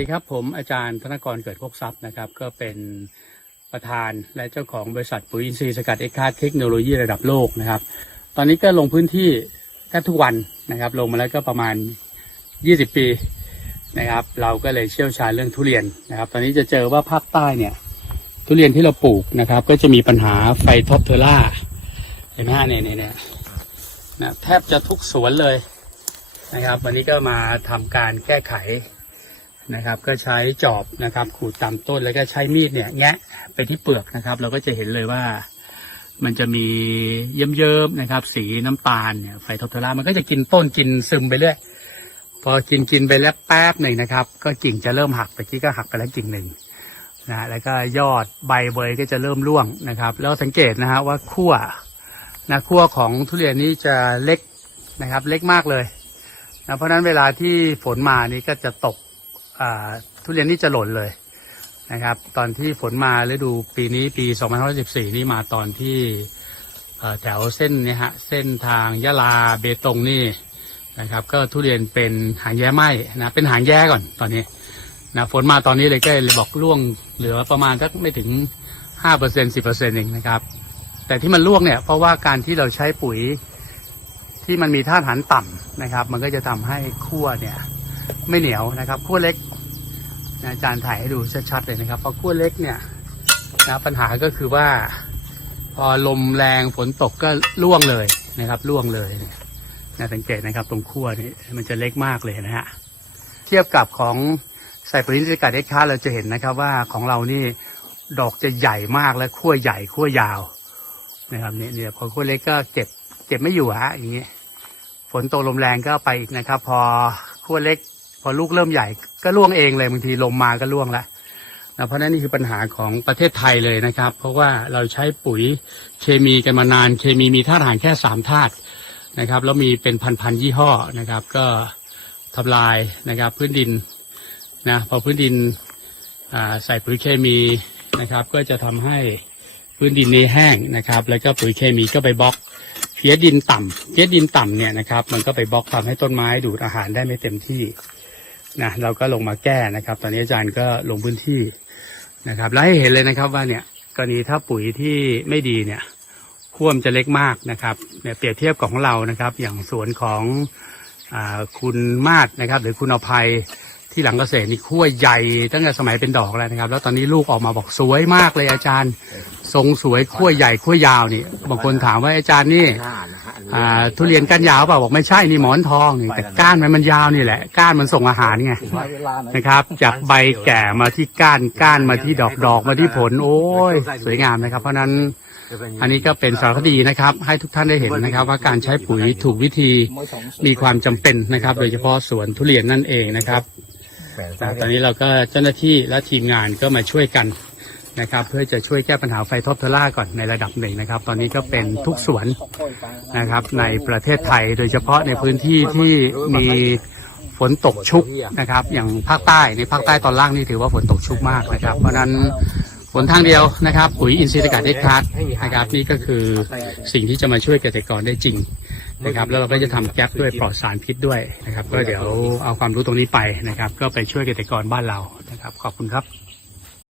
ดีครับผมอาจารย์ธนกรเกิดพกทรัพย์นะครับ ก็เป็นประธานและเจ้าของบริษัทปุ๋ยอินทรีย์สกัดเอ็กคาเทคโนโลยีระดับโลกนะครับ ตอนนี้ก็ลงพื้นที่แทบทุกวันนะครับ ลงมาแล้วก็ประมาณ 20 ปีนะครับ เราก็เลยเชี่ยวชาญเรื่องทุเรียนนะครับ ตอนนี้จะเจอว่าภาคใต้เนี่ยทุเรียนที่เราปลูกนะครับ ก็จะมีปัญหาไฟท็อปเทอร่าเห็นไหมฮะเนี่ยเนี่ยเนี่ยนะแทบจะทุกสวนเลยนะครับ วันนี้ก็มาทำการแก้ไข นะครับ ก็ใช้จอบนะครับ ขูดตามต้นแล้วก็ใช้มีดเนี่ย แงะไปที่เปลือกนะครับ เราก็จะเห็นเลยว่ามันจะมีเยิ้มๆนะครับ สีน้ำตาลเนี่ยไฟทอปเทอร่ามันก็จะกินต้นกินซึมไปเรื่อยพอกินกินไปแล้วแป๊บหนึ่งนะครับ ก็กิ่งจะเริ่มหักไปกี้ก็หักไปแล้วกิ่งหนึ่งนะแล้วก็ยอดใบเบยก็จะเริ่มร่วงนะครับ แล้วสังเกตนะฮะว่าขั้วนะขั้วของทุเรียนนี้จะเล็กนะครับ เล็กมากเลยนะเพราะฉะนั้นเวลาที่ฝนมานี่ก็จะตก ทุเรียนนี่จะหล่นเลยนะครับ ตอนที่ฝนมาฤดูปีนี้ปี 2514 นี่มาตอนที่แถวเส้นนี่ฮะเส้นทางยะลาเบตงนี่นะครับ ก็ทุเรียนเป็นหางแย้ไหมนะเป็นหางแย้ก่อนตอนนี้นะฝนมาตอนนี้เลยก็เลยบอกร่วงเหลือประมาณสักไม่ถึง 5% 10%เองนะครับ แต่ที่มันร่วงเนี่ยเพราะว่าการที่เราใช้ปุ๋ยที่มันมีธาตุอาหารต่ำนะครับ มันก็จะทำให้ขั้วเนี่ยไม่เหนียวนะครับขั้วเล็ก อาจารย์ถ่ายให้ดูชัดๆเลยนะครับพอขั้วเล็กเนี่ยนะปัญหาก็คือว่า พอลมแรงฝนตกก็ร่วงเลยนะครับร่วงเลยนะสังเกตนะครับ ตรงขั้วนี่มันจะเล็กมากเลยนะฮะเทียบกับของใส่ปุ๋ยอินทรีย์กัดเอ็กซ์คาเราจะเห็นนะครับว่าของเรานี่ดอกจะใหญ่มากและขั้วใหญ่ขั้วยาวนะครับเนี่ยเนี่ยพอขั้วเล็กก็เก็บเก็บไม่อยู่ฮะอย่างนี้ยฝนตกลมแรงก็ไปอีกนะครับ พอขั้วเล็ก พอลูกเริ่มใหญ่ก็ร่วงเองเลยบางทีลมมาก็ร่วงแล้วนะเพราะนั้นนี่คือปัญหาของประเทศไทยเลยนะครับ เพราะว่าเราใช้ปุ๋ยเคมีกันมานาน เคมีมีธาตุอาหารแค่สามธาตุนะครับแล้วมีเป็นพันๆยี่ห้อนะครับ ก็ทำลายนะครับพื้นดินนะพอพื้นดินอ่าใส่ปุ๋ยเคมีนะครับ ก็จะทำให้พื้นดินนี้แห้งนะครับ แล้วก็ปุ๋ยเคมีก็ไปบล็อกเพี้ยดินต่ำเพี้ยดินต่ำเนี่ยนะครับ มันก็ไปบล็อกทำให้ต้นไม้ดูดอาหารได้ไม่เต็มที่ นะเราก็ลงมาแก้นะครับ ตอนนี้อาจารย์ก็ลงพื้นที่นะครับ แล้วให้เห็นเลยนะครับว่าเนี่ยกรณีถ้าปุ๋ยที่ไม่ดีเนี่ยขั้วมจะเล็กมากนะครับเนี่ยเปรียบเทียบกับของเรานะครับ อย่างสวนของอคุณมาศนะครับ หรือคุณอภัยที่หลังเกษตรนี่ขั้วใหญ่ตั้งแต่สมัยเป็นดอกแล้วนะครับ แล้วตอนนี้ลูกออกมาบอกสวยมากเลยอาจารย์ ทรงสวยขั้วใหญ่ขั้วยาวนี่บางคนถามว่าอาจารย์นี่ อ่าทุเรียนก้านยาวเปล่าบอกไม่ใช่นี่หมอนทองนี่แต่ก้านมันมันยาวนี่แหละ ก้านมันส่งอาหารไงนะครับ จากใบแก่มาที่ก้านก้านมาที่ดอกดอกมาที่ผล โอ้ย สวยงามนะครับ เพราะฉะนั้นอันนี้ก็เป็นสารคดีนะครับ ให้ทุกท่านได้เห็นนะครับ ว่าการใช้ปุ๋ยถูกวิธีมีความจำเป็นนะครับ โดยเฉพาะสวนทุเรียนนั่นเองนะครับแต่ตอนนี้เราก็เจ้าหน้าที่และทีมงานก็มาช่วยกัน นะครับ เพื่อจะช่วยแก้ปัญหาไฟท็อปเทอร่าก่อนในระดับหนึ่งนะครับ ตอนนี้ก็เป็นทุกสวนนะครับในประเทศไทยโดยเฉพาะในพื้นที่ที่มีฝนตกชุกนะครับ อย่างภาคใต้ในภาคใต้ตอนล่างนี่ถือว่าฝนตกชุกมากนะครับ เพราะนั้นผลทางเดียวนะครับปุ๋ยอินทรีย์สกัดเด็ดขาดนะครับนี่ก็คือสิ่งที่จะมาช่วยเกษตรกรได้จริงนะครับ แล้วเราก็จะทำแก๊ปด้วยปลอดสารพิษด้วยนะครับ ก็เดี๋ยวเอาความรู้ตรงนี้ไปนะครับ ก็ไปช่วยเกษตรกรบ้านเรานะครับ ขอบคุณครับ